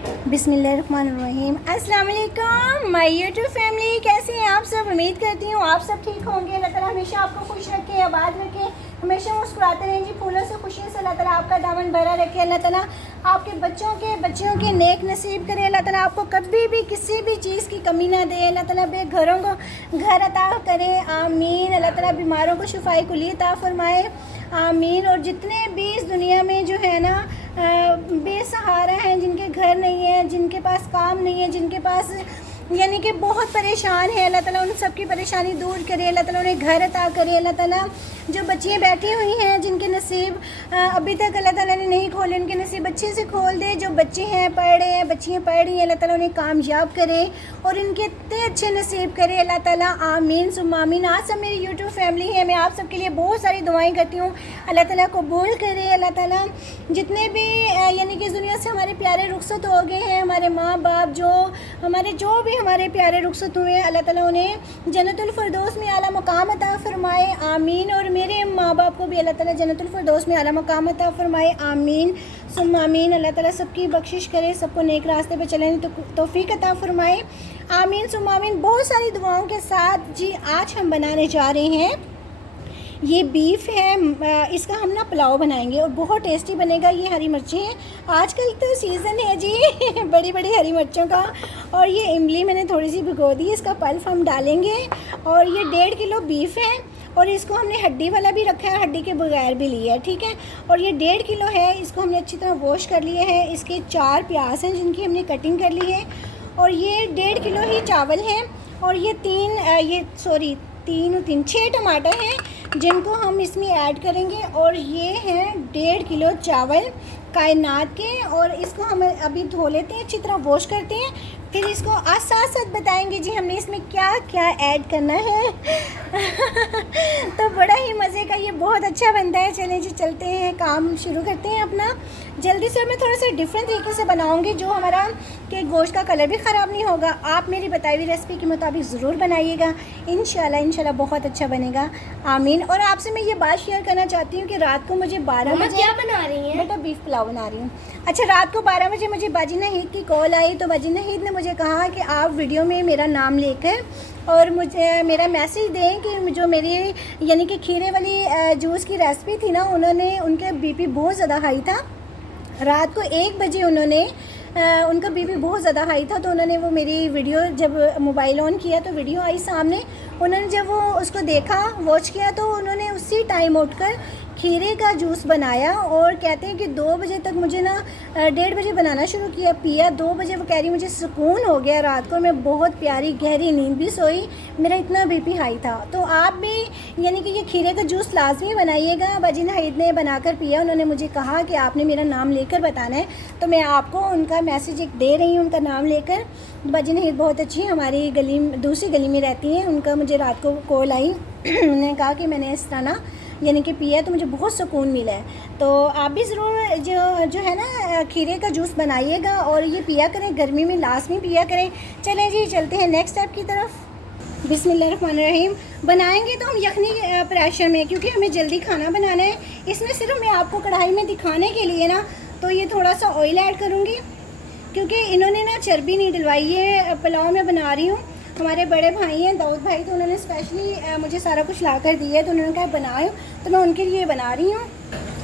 बिस्मिल्लाहिर्रहमानिर्रहीम। अस्सलाम वालेकुम माय यूट्यूब फैमिली, कैसे हैं आप सब। उम्मीद करती हूँ आप सब ठीक होंगे। अल्लाह ताला हमेशा आपको खुश रखे, आबाद रखे, हमेशा मुस्कुराते रहें जी। फूलों से खुशी से अल्लाह ताला आपका दामन भरा रखे। अल्लाह ताला आपके बच्चों के नेक नसीब करे। अल्लाह ताला आपको कभी भी किसी भी चीज़ की कमी ना दे। अल्लाह ताला बेघरों को घर अता करे, आमीन। अल्लाह ताला बीमारों को शिफाए कुली अता फरमाए, आमीन। और जितने भी इस दुनिया में जो है ना बेसहारा हैं, जिनके घर नहीं है, जिनके पास काम नहीं है, जिनके पास यानी कि बहुत परेशान है, अल्लाह ताला उन सब की परेशानी दूर करे। अल्लाह ताला उन्हें घर अता करे। अल्लाह ताला जो बच्चियाँ बैठी हुई हैं, जिनके नसीब अभी तक अल्लाह ताला ने नहीं खोले, उनके नसीब अच्छे से खोल दे। जो बच्चे हैं पढ़ रहे हैं, बच्चियाँ पढ़ रही हैं, अल्लाह ताला उन्हें कामयाब करे और इनके इतने अच्छे नसीब करे, अल्लाह ताला आमीन सुम्मा आमीन। आज सब मेरी यूट्यूब फैमिली है, मैं आप सबके लिए बहुत सारी दुआएँ करती हूँ, अल्लाह ताला कबूल करे। अल्लाह ताला जितने भी यानी कि इस दुनिया से हमारे प्यारे रुखसत हो गए हैं, हमारे माँ बाप जो भी हमारे प्यारे रुखसत हुए, अल्लाह ताला उन्हें जन्नतुल फिरदौस में आला मुकाम अता फरमाए, आमीन। और मेरे माँ बाप को भी अल्लाह ताला जन्नतुल फिरदौस में आला मुकाम अता फरमाए, आमीन सुम्मा आमीन। अल्लाह ताला सबकी बख्शिश करे, सबको नेक रास्ते पे चलने तो तौफीक अता फरमाए, आमीन सुम्मा आमीन। बहुत सारी दुआओं के साथ जी आज हम बनाने जा रहे हैं, ये बीफ है, इसका हम ना पुलाव बनाएंगे और बहुत टेस्टी बनेगा। ये हरी मिर्चें हैं, आजकल तो सीज़न है जी बड़ी बड़ी हरी मिर्चों का। और ये इमली मैंने थोड़ी सी भिगो दी, इसका पल्प हम डालेंगे। और ये 1.5 किलो बीफ है और इसको हमने हड्डी वाला भी रखा है, हड्डी के बगैर भी लिया है, ठीक है। और ये 1.5 किलो है, इसको हमने अच्छी तरह वॉश कर लिया है। इसके 4 प्याज हैं जिनकी हमने कटिंग कर ली है। और ये 1.5 किलो ही चावल हैं। और ये 6 टमाटर हैं जिनको हम इसमें ऐड करेंगे। और ये हैं 1.5 किलो चावल कायनात के। और इसको हम अभी धो लेते हैं, अच्छी तरह वॉश करते हैं, फिर इसको आज साथ साथ बताएंगे जी हमने इसमें क्या क्या ऐड करना है तो बड़ा ही मज़े का ये बहुत अच्छा बनता है। चलें जी चलते हैं, काम शुरू करते हैं अपना जल्दी से। मैं थोड़ा सा डिफरेंट तरीके से बनाऊंगी जो हमारा कि गोश्त का कलर भी ख़राब नहीं होगा। आप मेरी बताई हुई रेसिपी के मुताबिक ज़रूर बनाइएगा, इंशाल्लाह बहुत अच्छा बनेगा, आमीन। और आपसे मैं ये बात शेयर करना चाहती हूँ कि रात को मुझे 12 बजे क्या बना रही हैं? बेटा बीफ पुलाव बना रही हूँ। अच्छा, रात को 12 बजे मुझे बाजी नहीद की कॉल आई, तो बाजी नहीद ने मुझे कहा कि आप वीडियो में मेरा नाम लेकर और मुझे मेरा मैसेज दें कि जो मेरी यानी कि खीरे वाली जूस की रेसिपी थी ना, उनके बीपी बहुत ज़्यादा हाई था। रात को 1 बजे उनका बीपी बहुत ज़्यादा हाई था, तो उन्होंने वो मेरी वीडियो जब मोबाइल ऑन किया तो वीडियो आई सामने। उन्होंने जब वो उसको देखा, वॉच किया, तो उन्होंने उसी टाइम उठकर खीरे का जूस बनाया। और कहते हैं कि 2 बजे तक मुझे ना 1:30 बजे बनाना शुरू किया, पिया 2 बजे। वो कह रही मुझे सुकून हो गया, रात को मैं बहुत प्यारी गहरी नींद भी सोई, मेरा इतना बीपी हाई था। तो आप भी यानी कि ये खीरे का जूस लाजमी बनाइएगा। बाजी नहीद ने बनाकर पिया, उन्होंने मुझे कहा कि आपने मेरा नाम लेकर बताना है, तो मैं आपको उनका मैसेज एक दे रही हूँ, उनका नाम लेकर। बाजी नहीद बहुत अच्छी हमारी गली दूसरी गली में रहती हैं, उनका मुझे रात को कॉल आई उन्होंने कहा कि मैंने इस तरह ना यानी कि पिया तो मुझे बहुत सुकून मिला है। तो आप भी ज़रूर जो है ना खीरे का जूस बनाइएगा और ये पिया करें, गर्मी में लाजमी पिया करें। चलें जी चलते हैं नेक्स्ट स्टेप की तरफ। बिस्मिल्लाहिर्रहमानिर्रहीम। बनाएंगे तो हम यखनी प्रेशर में, क्योंकि हमें जल्दी खाना बनाना है। इसमें सिर्फ मैं आपको कढ़ाई में दिखाने के लिए ना तो ये थोड़ा सा ऑयल ऐड करूँगी, क्योंकि इन्होंने ना चर्बी नहीं डलवाई। ये पुलाव मैं बना रही हूँ, हमारे बड़े भाई हैं दाऊद भाई, तो उन्होंने स्पेशली मुझे सारा कुछ ला कर दिया है, तो उन्होंने कहा बनाओ, तो मैं उनके लिए बना रही हूँ।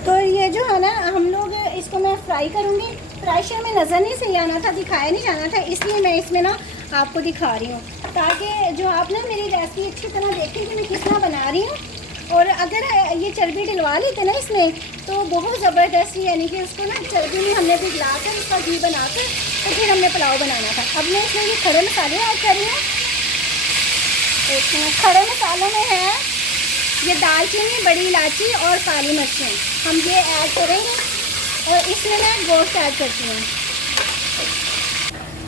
तो ये जो है ना हम लोग इसको मैं फ्राई करूँगी। प्रेशर में नज़र नहीं सही आना था, दिखाया नहीं जाना था, इसलिए मैं इसमें ना आपको दिखा रही हूँ, ताकि जो आप ना मेरी रेसिपी अच्छी तरह देखें कि मैं किस तरह बना रही हूँ। और अगर ये चर्बी डलवा लेते ना इसमें तो बहुत ज़बरदस्त, यानी कि उसको ना चर्बी में हमने भिगला कर उसका घी बनाकर तो फिर हमने पुलाव बनाना था। अब मैं इसमें ये खड़े मसाले ऐड कर रही हूँ। एक मिनट, खड़े मसालों में है ये दालचीनी, बड़ी इलायची और काली मिर्चें, हम ये ऐड करेंगे। और इसमें मैं गोश्त ऐड करती हूँ।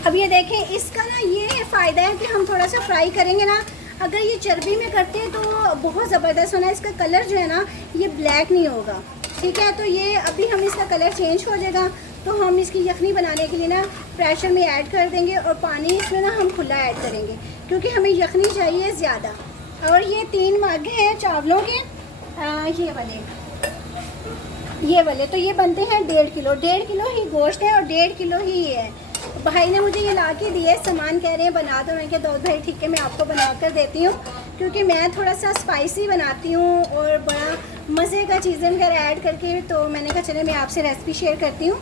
अब ये देखें, इसका ना ये फ़ायदा है कि हम थोड़ा सा फ्राई करेंगे ना, अगर ये चर्बी में करते हैं तो बहुत ज़बरदस्त होना है। इसका कलर जो है ना ये ब्लैक नहीं होगा, ठीक है। तो ये अभी हम इसका कलर चेंज हो जाएगा, तो हम इसकी यखनी बनाने के लिए ना प्रेशर में ऐड कर देंगे और पानी इसमें ना हम खुला ऐड करेंगे, क्योंकि हमें यखनी चाहिए ज़्यादा। और ये 3 मग हैं चावलों के, ये वाले तो ये बनते हैं 1.5 किलो। 1.5 किलो ही गोश्त है और 1.5 किलो ही ये है। भाई ने मुझे ये ला के दिए सामान, कह रहे हैं बना दो। मैं क्या दाऊद भाई ठीक है मैं आपको बना कर देती हूँ, क्योंकि मैं थोड़ा सा स्पाइसी बनाती हूँ और बड़ा मज़े का चीज़ें वगैरह ऐड करके, तो मैंने कहा चले मैं आपसे रेसिपी शेयर करती हूँ।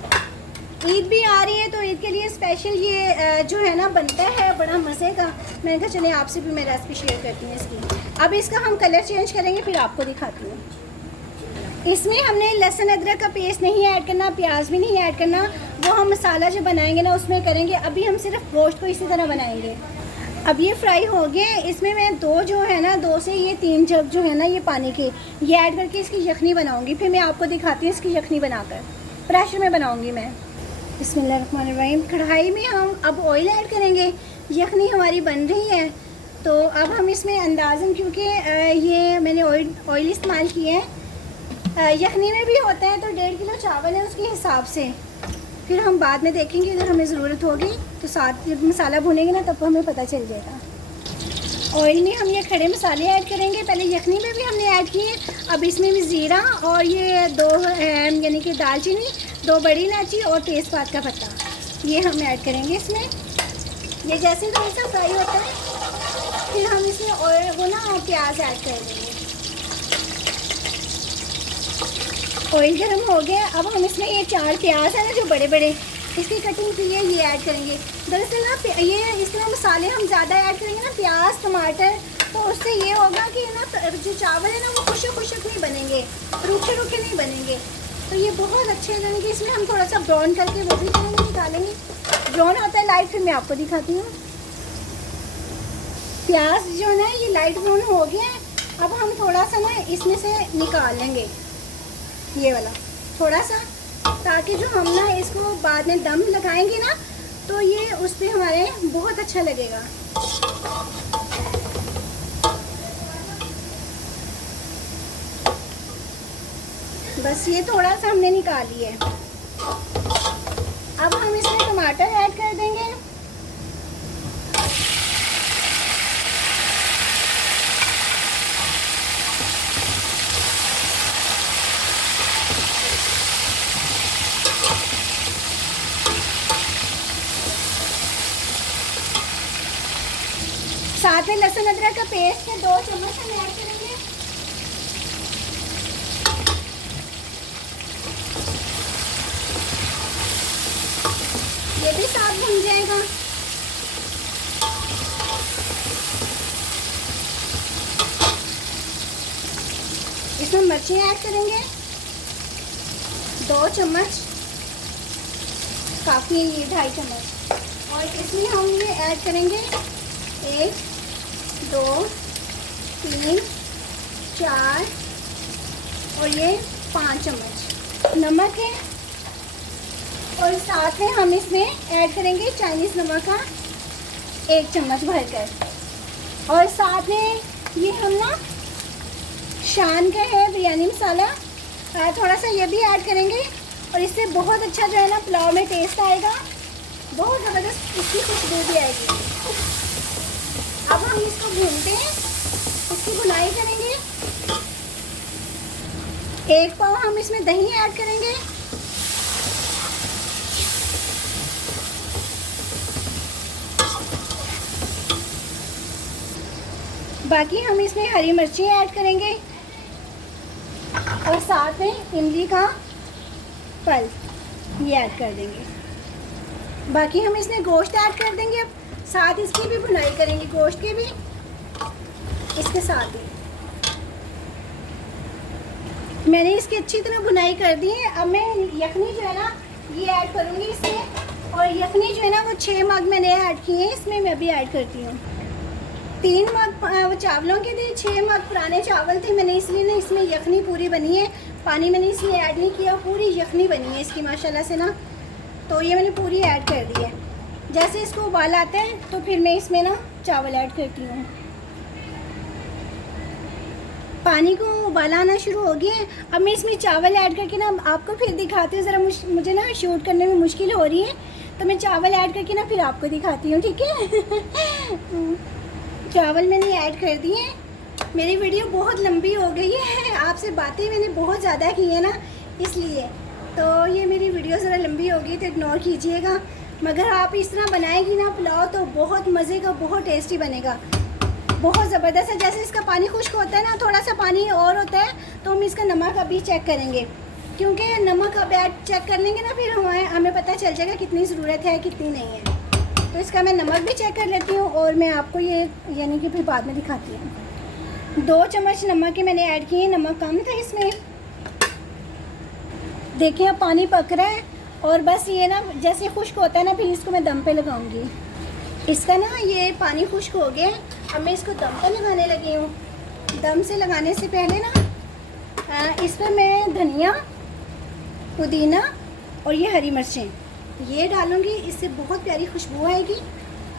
ईद भी आ रही है तो ईद के लिए स्पेशल ये जो है ना बनता है बड़ा मज़े का। मैंने कहा चले आपसे भी मैं रेसिपी शेयर करती हूँ इसकी। अब इसका हम कलर चेंज करेंगे फिर आपको दिखाती हूँ। इसमें हमने लहसुन अदरक का पेस्ट नहीं ऐड करना, प्याज भी नहीं ऐड करना, वो हम मसाला जो बनाएंगे ना उसमें करेंगे। अभी हम सिर्फ गोश्त को इसी तरह बनाएंगे। अब ये फ्राई हो गए, इसमें मैं 2 जो है ना 2 से ये 3 जग जो है ना ये पानी के ये ऐड करके इसकी यखनी बनाऊंगी। फिर मैं आपको दिखाती हूँ इसकी यखनी बनाकर, प्रेशर में बनाऊंगी मैं। बिस्मिल्लाहिर्रहमानिर्रहीम। कढ़ाई में हम अब ऑयल ऐड करेंगे। यखनी हमारी बन रही है तो अब हम इसमें अंदाज़न, क्योंकि ये मैंने ऑयल इस्तेमाल किए हैं, यखनी में भी होता है तो 1.5 किलो चावल है उसके हिसाब से। फिर हम बाद में देखेंगे अगर हमें ज़रूरत होगी तो साथ जब मसाला भुनेंगे ना तब हमें पता चल जाएगा। ऑयल में हम ये खड़े मसाले ऐड करेंगे, पहले यखनी में भी हमने ऐड किए। अब इसमें भी ज़ीरा और ये 2 यानी कि दालचीनी, 2 बड़ी इलायची और तेज़पात का पत्ता ये हम ऐड करेंगे इसमें। ये जैसे थोड़ा सा फ्राई होता है फिर हम इसमें वो ना प्याज ऐड कर देंगे। ऑयल गर्म हो गया, अब हम इसमें ये 4 प्याज है ना जो बड़े बड़े इसकी कटिंग की है ये ऐड करेंगे। दरअसल ना ये इसमें मसाले हम ज़्यादा ऐड करेंगे ना प्याज टमाटर, तो उससे ये होगा कि ना जो चावल है ना वो खुशक खुशक नहीं बनेंगे, रूखे रूखे नहीं बनेंगे। तो ये बहुत अच्छे लगेंगे। इसमें हम थोड़ा सा ब्राउन करके वो भी करेंगे, निकालेंगे। ब्राउन होता है लाइट, फिर मैं आपको दिखाती हूँ। प्याज जो है ना ये लाइट ब्राउन हो गया है। अब हम थोड़ा सा ना इसमें से निकाल लेंगे ये वाला थोड़ा सा, ताकि जो हम ना इसको बाद में दम लगाएंगे ना तो ये उस पर हमारे बहुत अच्छा लगेगा। बस ये थोड़ा सा हमने निकाल लिया है। अब हम इसमें टमाटर ऐड कर देंगे। साथ में लहसुन अदरक का पेस्ट है 2 चम्मच हम ऐड करेंगे। ये भी साथ भुन जाएगा। इसमें मिर्ची ऐड करेंगे 2 चम्मच, काफ़ी है ये 2.5 चम्मच। और इसमें हम ये ऐड करेंगे 1 2 3 4 और ये 5 चम्मच नमक है। और साथ में हम इसमें ऐड करेंगे चाइनीज़ नमक का 1 चम्मच भरकर। और साथ में ये हम ना शान का है बिरयानी मसाला, थोड़ा सा ये भी ऐड करेंगे। और इससे बहुत अच्छा जो है ना पुलाव में टेस्ट आएगा, बहुत ज़बरदस्त इसकी खुशबू भी आएगी। अब हम इसको भूनते हैं, इसकी भुनाई करेंगे। 1 पाव हम इसमें दही ऐड करेंगे। बाकी हम इसमें हरी मिर्ची ऐड करेंगे और साथ में इमली का पल्प ये ऐड कर देंगे। बाकी हम इसमें गोश्त ऐड कर देंगे। अब साथ इसकी भी भुनाई करेंगे, गोश्त की भी इसके साथ ही। मैंने इसकी अच्छी तरह भुनाई कर दी है। अब मैं यखनी जो है ना ये ऐड करूँगी इसमें। और यखनी जो है ना वो 6 मग मैंने ऐड किए हैं, इसमें मैं भी ऐड करती हूँ। 3 मग चावलों के थे, 6 मग पुराने चावल थे मैंने, इसलिए ना इसमें यखनी पूरी बनी है। पानी मैंने इसलिए ऐड नहीं किया, पूरी यखनी बनी है इसकी माशाल्लाह से ना। तो ये मैंने पूरी ऐड कर दी है। जैसे इसको उबाल आता है तो फिर मैं इसमें ना चावल ऐड करती हूँ। पानी को उबाल आना शुरू हो गया है। अब मैं इसमें चावल ऐड करके ना आपको फिर दिखाती हूँ। ज़रा मुझे ना शूट करने में मुश्किल हो रही है तो मैं चावल ऐड करके ना फिर आपको दिखाती हूँ, ठीक है। चावल मैंने ऐड कर दिए। मेरी वीडियो बहुत लंबी हो गई है, आपसे बातें मैंने बहुत ज़्यादा की है ना, इसलिए तो ये मेरी वीडियो ज़रा लंबी हो गई तो इग्नोर कीजिएगा। मगर आप इस तरह बनाएगी ना पुलाव तो बहुत मज़े का, बहुत टेस्टी बनेगा, बहुत ज़बरदस्त है। जैसे इसका पानी खुश्क होता है ना, थोड़ा सा पानी और होता है तो हम इसका नमक अभी चेक करेंगे, क्योंकि नमक अब ऐड चेक कर लेंगे ना फिर हमें पता चल जाएगा कितनी ज़रूरत है कितनी नहीं है। तो इसका मैं नमक भी चेक कर लेती हूँ और मैं आपको ये यानी कि फिर बाद में दिखाती हूँ। 2 चम्मच नमक के मैंने ऐड किए, नमक कम था इसमें। देखिए अब पानी पक रहा है और बस ये ना जैसे खुश्क होता है ना फिर इसको मैं दम पे लगाऊंगी। इसका ना ये पानी खुश्क हो गया, अब मैं इसको दम पे लगाने लगी हूँ। दम से लगाने से पहले ना इस पर मैं धनिया, पुदीना और ये हरी मिर्चें ये डालूँगी, इससे बहुत प्यारी खुशबू आएगी,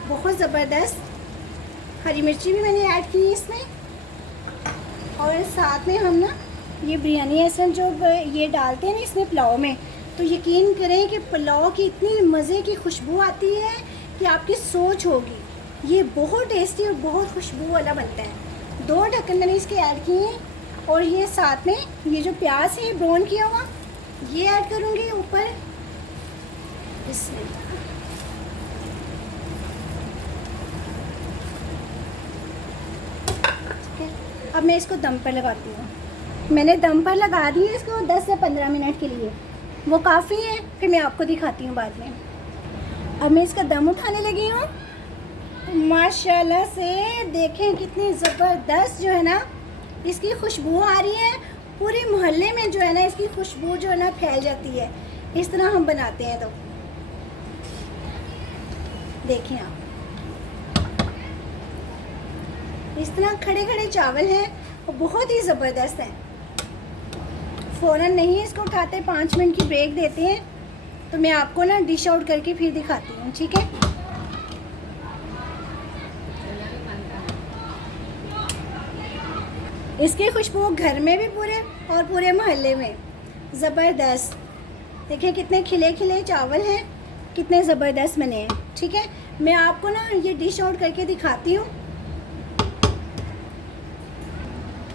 बहुत ज़बरदस्त। हरी मिर्ची भी मैंने ऐड की है इसमें। और साथ में हम ना ये बिरयानी एसेंस जो ये डालते हैं ना इसमें पुलाव में, तो यकीन करें कि पुलाव की इतनी मज़े की खुशबू आती है कि आपकी सोच होगी। ये बहुत टेस्टी और बहुत खुशबू वाला बनता है। 2 ढक्कन मैंने इसके ऐड किए हैं और ये साथ में ये जो प्याज है ब्राउन किया हुआ ये ऐड करूँगी ऊपर। बिस्मिल्लाह। अब मैं इसको दम पर लगाती हूँ। मैंने दम पर लगा दी है इसको 10 से 15 मिनट के लिए, वो काफ़ी है, फिर मैं आपको दिखाती हूँ बाद में। अब मैं इसका दम उठाने लगी हूँ। माशाल्लाह से देखें कितनी ज़बरदस्त जो है ना इसकी खुशबू आ रही है, पूरे मोहल्ले में जो है ना इसकी खुशबू जो है ना फैल जाती है। इस तरह हम बनाते हैं। तो देखें आप, इस तरह खड़े खड़े चावल हैं और बहुत ही ज़बरदस्त हैं। फ़ौरन नहीं इसको उठाते, 5 मिनट की ब्रेक देते हैं। तो मैं आपको ना डिश आउट करके फिर दिखाती हूँ, ठीक है। इसकी खुशबू घर में भी पूरे और पूरे मोहल्ले में ज़बरदस्त। देखिए कितने खिले खिले चावल हैं, कितने ज़बरदस्त बने हैं, ठीक है। मैं आपको ना ये डिश आउट करके दिखाती हूँ।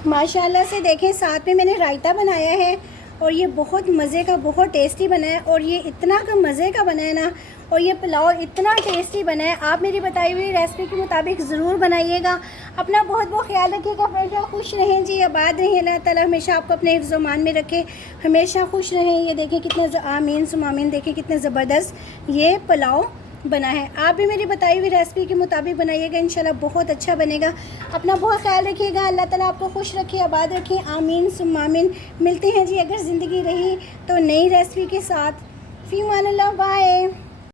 माशाल्लाह से देखें साथ में मैंने रायता बनाया है और ये बहुत मज़े का, बहुत टेस्टी बना है। और ये इतना का मज़े का बना है ना, और ये पुलाव इतना टेस्टी बना है। आप मेरी बताई हुई रेसिपी के मुताबिक ज़रूर बनाइएगा। अपना बहुत बहुत ख्याल रखिएगा, हमेशा खुश रहें जी, आबाद रहें। अल्लाह ताला हमेशा आपको अपने हिफ्ज़ मान में रखे, हमेशा खुश रहें। ये देखें कितने आमीन सुमामीन, देखें कितने ज़बरदस्त ये पुलाव बना है। आप भी मेरी बताई हुई रेसिपी के मुताबिक बनाइएगा, इंशाल्लाह बहुत अच्छा बनेगा। अपना बहुत ख्याल रखिएगा, अल्लाह ताला आपको खुश रखे, आबाद रखे, आमीन सुमामीन। मिलते हैं जी अगर ज़िंदगी रही तो नई रेसिपी के साथ। फ़ी अमान अल्लाह, बाय।